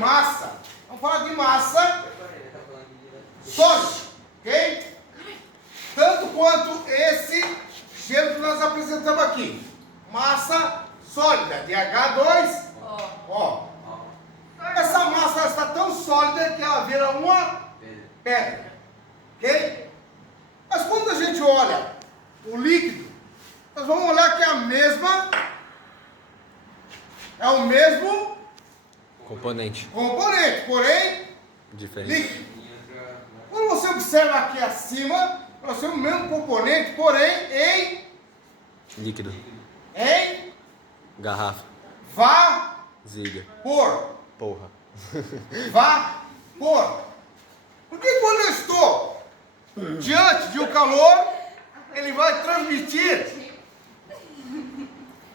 massa. Vamos falar de massa sólida, ok? Tanto quanto esse gelo que nós apresentamos aqui. Massa sólida, de H2O. Essa massa está tão sólida que ela vira uma pedra, ok? Mas quando a gente olha o líquido, nós vamos olhar que é o mesmo componente, porém diferente. líquido. Quando você observa aqui acima, nós temos o mesmo componente, porém em Líquido. Garrafa. Ziga. Vapor. Porra. Vapor. Porque quando eu estou diante de um calor, ele vai transmitir,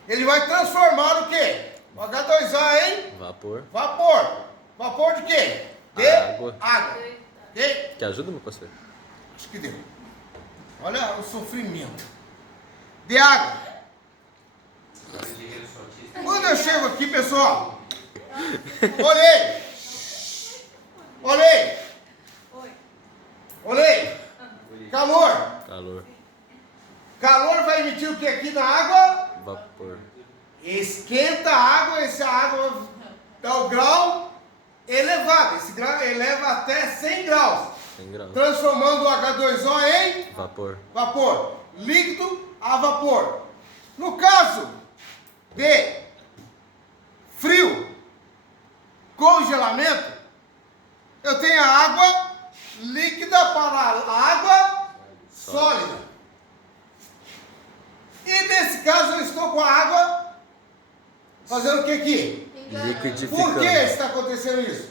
ele vai transformar o quê? O H2O em Vapor. vapor. Vapor de quê? De Água. Ok? Que ajuda, meu parceiro? Acho que deu. Olha o sofrimento. De água. Quando eu chego aqui, pessoal, olhei. Calor. Calor vai emitir o que aqui na água? Vapor. Esquenta a água, essa água dá o grau elevado. Esse grau eleva até 100 graus. 100 graus. Transformando o H2O em Vapor. Líquido a vapor. No caso de frio, congelamento, eu tenho a água líquida para a água sólida. E nesse caso eu estou com a água fazendo o que aqui? Liquidificando. Por que está acontecendo isso?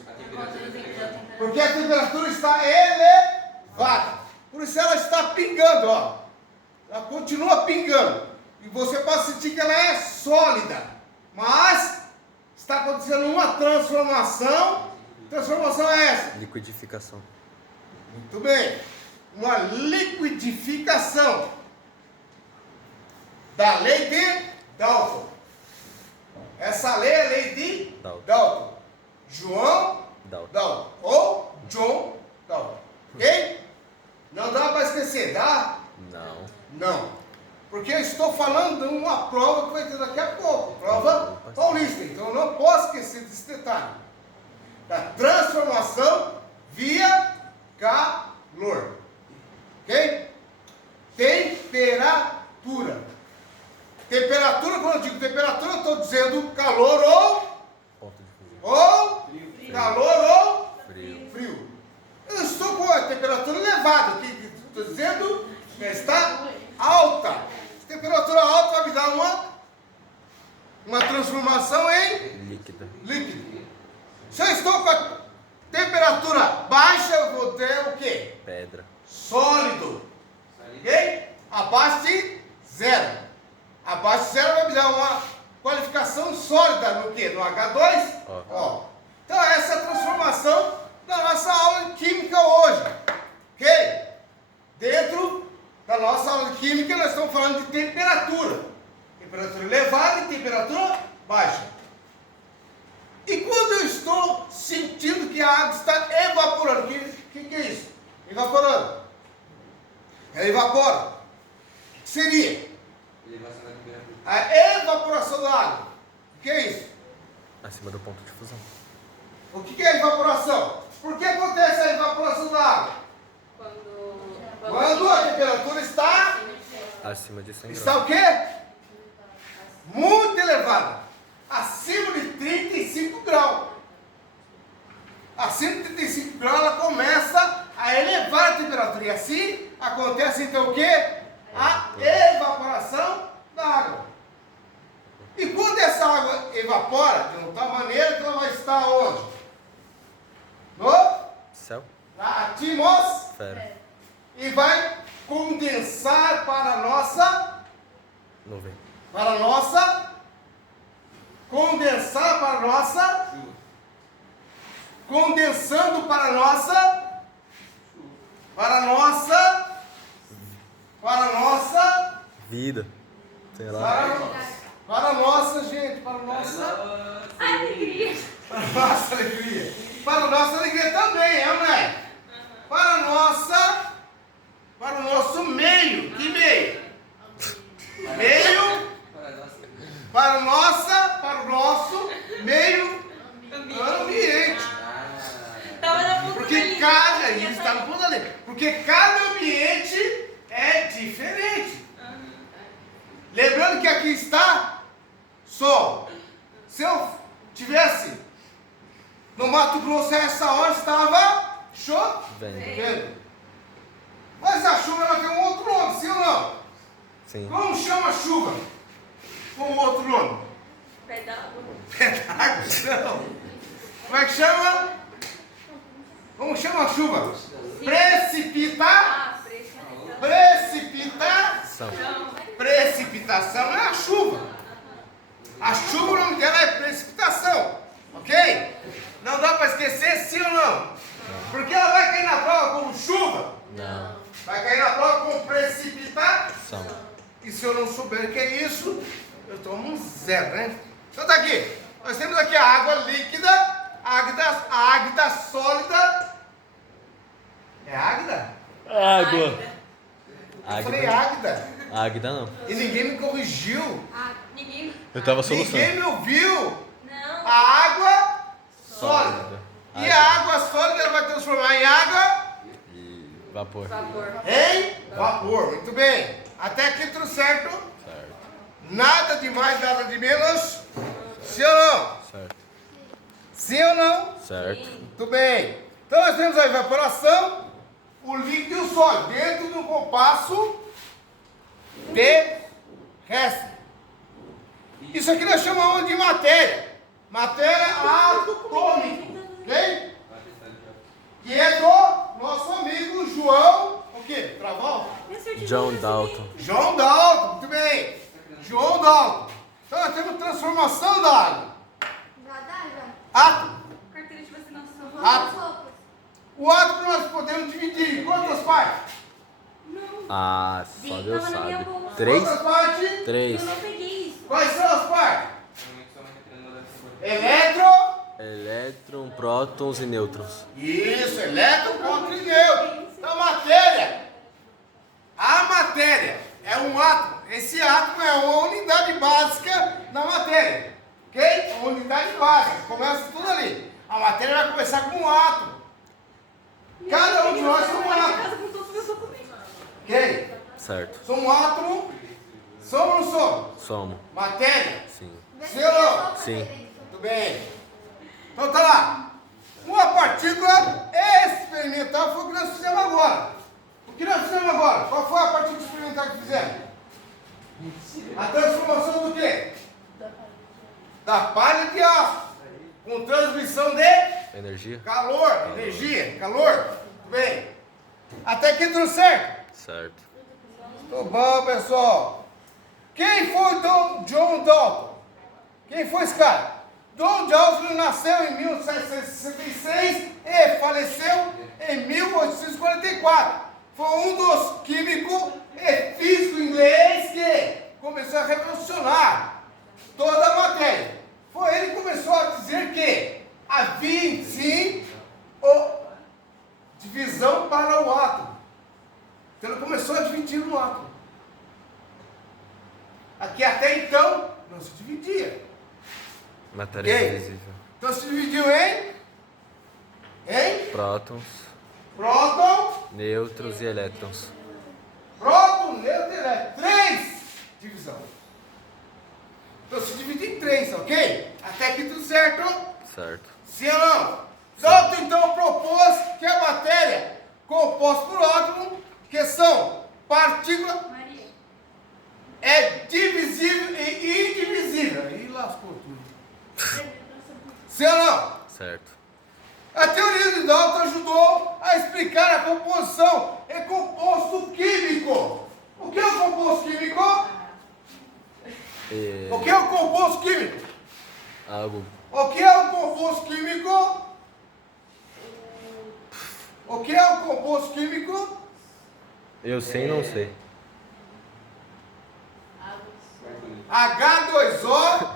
Porque a temperatura está elevada. Por isso ela está pingando, ó. Ela continua pingando. E você pode sentir que ela é sólida. Mas está acontecendo uma transformação. Que transformação é essa? Liquidificação. Muito bem. Uma liquidificação da lei de Dalton. Essa lei é a lei de Dalton. João Dalton. Ou John Dalton. Ok? Não dá para esquecer, dá? Não. Porque eu estou falando de uma prova que vai ter daqui a pouco. Prova paulista. Então eu não posso esquecer desse detalhe. Da transformação via calor. Ok? Temperatura. Temperatura, quando eu digo temperatura, eu estou dizendo calor ou calor ou frio. Eu estou com a temperatura elevada, que estou dizendo que está alta. Temperatura alta vai me dar uma transformação em líquido. Se eu estou com a temperatura baixa, eu vou ter o quê? Pedra. Sólido. Ok? Abaixo de zero. Abaixo de zero vai me dar uma qualificação sólida no quê? No H2O. Então essa é a transformação da nossa aula de química hoje. Ok? Dentro da nossa aula de química nós estamos falando de temperatura. Temperatura elevada e temperatura baixa. E quando eu estou sentindo que a água está evaporando, o que é isso? Evaporando. Ela evapora. O que seria? A evaporação da água. O que é isso? Acima do ponto de fusão. O que é evaporação? Por que acontece a evaporação da água? Quando a temperatura está acima de 100 graus. Está o quê? Muito elevada. Acima de 35 graus. Acima de 35 graus ela começa a elevar a temperatura. E assim acontece então o quê? A evaporação da água. E quando essa água evapora, de tal maneira que ela vai estar onde? No céu. Na atmosfera. E vai condensar para a nossa nuvem. Condensar para a nossa condensando para a nossa vida. Sei lá. Para a nossa, gente, para a nossa alegria. Para a nossa alegria. Para a nossa alegria também, é ou não é? Para o nosso meio. Que meio? Meio. Para o nosso meio ambiente. Porque cada, isso está no ponto ali. Porque cada ambiente é diferente. Lembrando que aqui está sol. Se eu tivesse no Mato Grosso a essa hora, estava chovendo. Mas a chuva ela tem um outro nome, sim ou não? Sim. Como chama a chuva? Com um outro nome? Pé d'água. Pé d'água? Não. Como é que chama? Como chama a chuva? Precipitação. Precipitação é a chuva. A chuva, o nome dela é precipitação. Ok? Não dá para esquecer, sim ou não? Porque ela vai cair na prova como chuva. Não. Vai cair na prova como precipitação. São. E se eu não souber o que é isso, eu tomo um zero, né? Então tá aqui. Nós temos aqui a água líquida, a água sólida. É águida? Água. Eu falei águida. Águida não. E ninguém me corrigiu. Ninguém. Eu tava solucionando. Ninguém me ouviu. Não. A água sólida. E a água sólida ela vai transformar em água E vapor. Vapor. em vapor. Muito bem. Até aqui tudo certo? Certo. Nada de mais, nada de menos. Sim ou não? Certo. Sim ou não? Certo. Muito bem. Então nós temos a evaporação, o líquido e o sólido dentro do compasso terrestre. Isso aqui nós chamamos de matéria. Matéria atômica. Ok? Que é do nosso amigo João. O quê? Travou? John Dalton. João Dalton. Muito bem. João Dalton. Então nós temos transformação da água. Átomo. Carteira de vacinação. Átomo. O átomo nós podemos dividir em quantas partes? Ah, só Deus Tava na minha sabe. bolsa. 3? Quantas partes? 3. Eu não peguei isso. Quais são as partes? Elétron. Elétron, prótons e nêutrons. Isso, elétron, próton e nêutron. Então a matéria é um átomo. Esse átomo é uma unidade básica da matéria. Ok? É uma unidade básica. Começa tudo ali. A matéria vai começar com um átomo. Cada um de nós é um átomo. Ok? Certo. Somos um átomo. Somos ou não somos? Somos. Matéria. Sim. Sim ou não? Sim. Muito bem. Então tá lá. Uma partícula experimental foi o que nós fizemos agora. O que nós fizemos agora? Qual foi a partícula experimental que fizemos? A transformação do quê? Da palha de aço. Com transmissão de Energia? calor. Energia. Calor. Muito bem. Até aqui tudo certo? Certo. Tudo bom, pessoal. Quem foi John Dalton? Quem foi esse cara? John Dalton nasceu em 1766 e faleceu em 1844. Foi um dos químicos e físicos ingleses que começou a revolucionar toda a matéria. Foi ele que começou a dizer que havia sim divisão para o átomo. Então ele começou a dividir no átomo. Aqui até então não se dividia. Matéria Ok? invisível. Então se dividiu em Prótons, próton, nêutrons e elétrons. próton, nêutron e elétron. 3 divisão. Então se divide em 3, ok? Até aqui tudo certo? Certo. Sim ou não? Dalton então propôs que a matéria composta por átomos, que são partículas, Maria. é divisível e indivisível. Aí lascou tudo. Sim ou não? Certo. A teoria de Dalton ajudou a explicar a composição e composto químico. O que é o composto químico? E O que é o composto químico? algo. O que é o composto químico? O que é o composto químico? Eu sei e não sei. H2O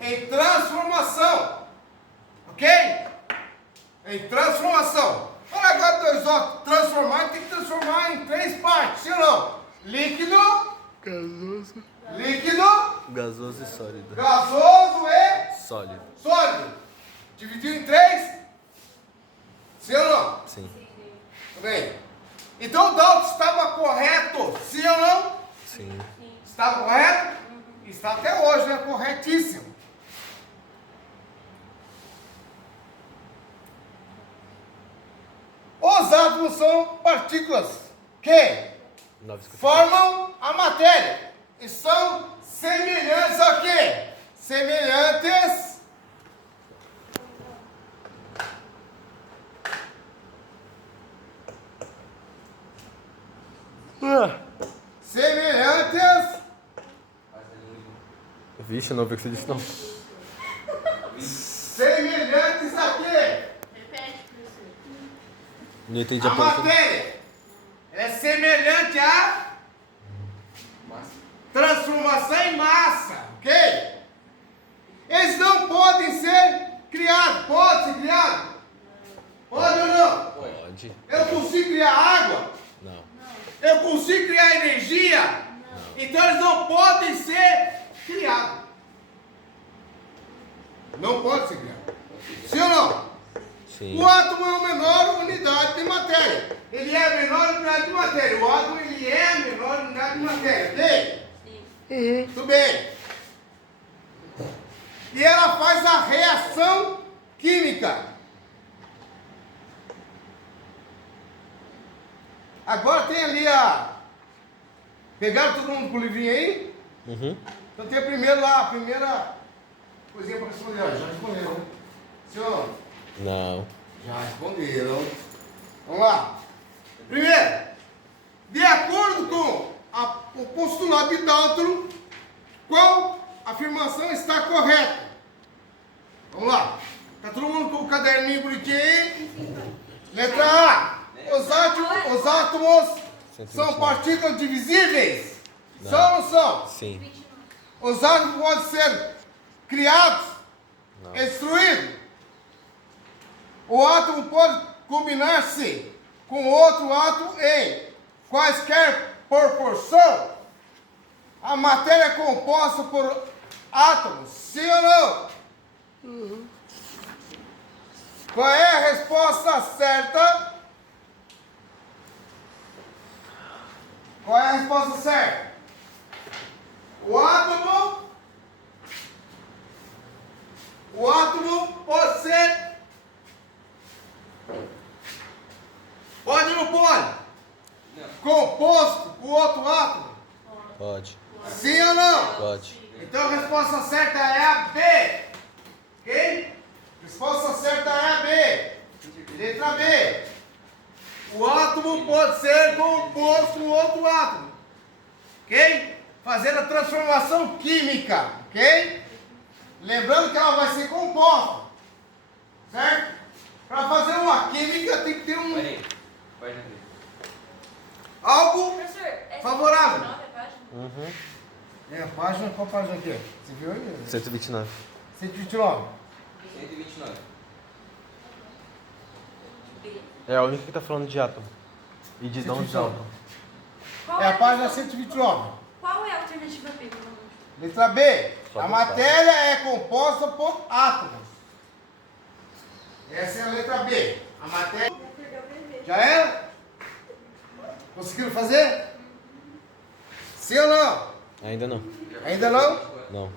em transformação. Ok? Em transformação. Olha agora 2O. Transformar tem que transformar em 3 partes, sim ou não? Líquido. Gasoso. Líquido. Gasoso e sólido. Gasoso e Sólido. sólido. Dividiu em 3? Sim ou não? Sim. Tudo bem. Então o Dalton estava correto, sim ou não? Sim. Estava correto? Está até hoje, né? Corretíssimo. Os átomos são partículas que 9,54. formam a matéria e são semelhantes a quê? Semelhantes semelhantes Vixe, eu não vi o que você disse não. semelhantes a quê? Repete, professor. Não entendi A a pergunta. matéria é semelhante a transformação em massa, ok? Eles não podem ser criados. Pode ser criado? Pode ou não? Pode. Eu consigo criar água? Não. Eu consigo criar energia? Então eles não podem ser criados. Não pode ser criado. Sim ou não? Sim. O átomo é a menor unidade de matéria. Ele é a menor unidade de matéria. O átomo ele é a menor unidade de matéria, ok? Sim. Tudo bem. E ela faz a reação química. Agora tem ali a... Pegaram todo mundo com o livrinho aí? Uhum. Então tem primeiro lá, a primeira coisinha para responder. Ó, já responderam, né? Senhor, Não. já responderam. Vamos lá. Primeiro, de acordo com o postulado de Dalton, qual afirmação está correta? Vamos lá. Está todo mundo com o caderninho bonitinho aí? Letra A. Os átomos são 129. partículas divisíveis? Não. São ou não são? Sim. Os átomos podem ser criados, Não. destruídos. O átomo pode combinar-se com outro átomo em quaisquer proporção. A matéria é composta por átomos, sim ou não? Qual é a resposta certa? Qual é a resposta certa? O átomo pode ser... Pode ou não pode? Composto com outro átomo? Pode. Sim ou não? Pode. Então a resposta certa é a B. Ok? Resposta certa é a B. Letra B. O átomo pode ser composto com outro átomo. Ok? Fazendo a transformação química. Ok? Lembrando que ela vai ser composta. Certo? Para fazer uma química tem que ter algo Professor, essa favorável. 9 é a página? Uhum. É a página, qual página aqui? Você viu aí? 129. 129. 129. B. É a única que tá falando de átomo. E de não de 129. átomo. Qual É a página 129. Qual é a alternativa B? Letra B. Só A buscar. matéria é composta por átomos. Essa é a letra B. A matéria. Já era? Conseguiram fazer? Sim ou não? Ainda não. Ainda não? Não.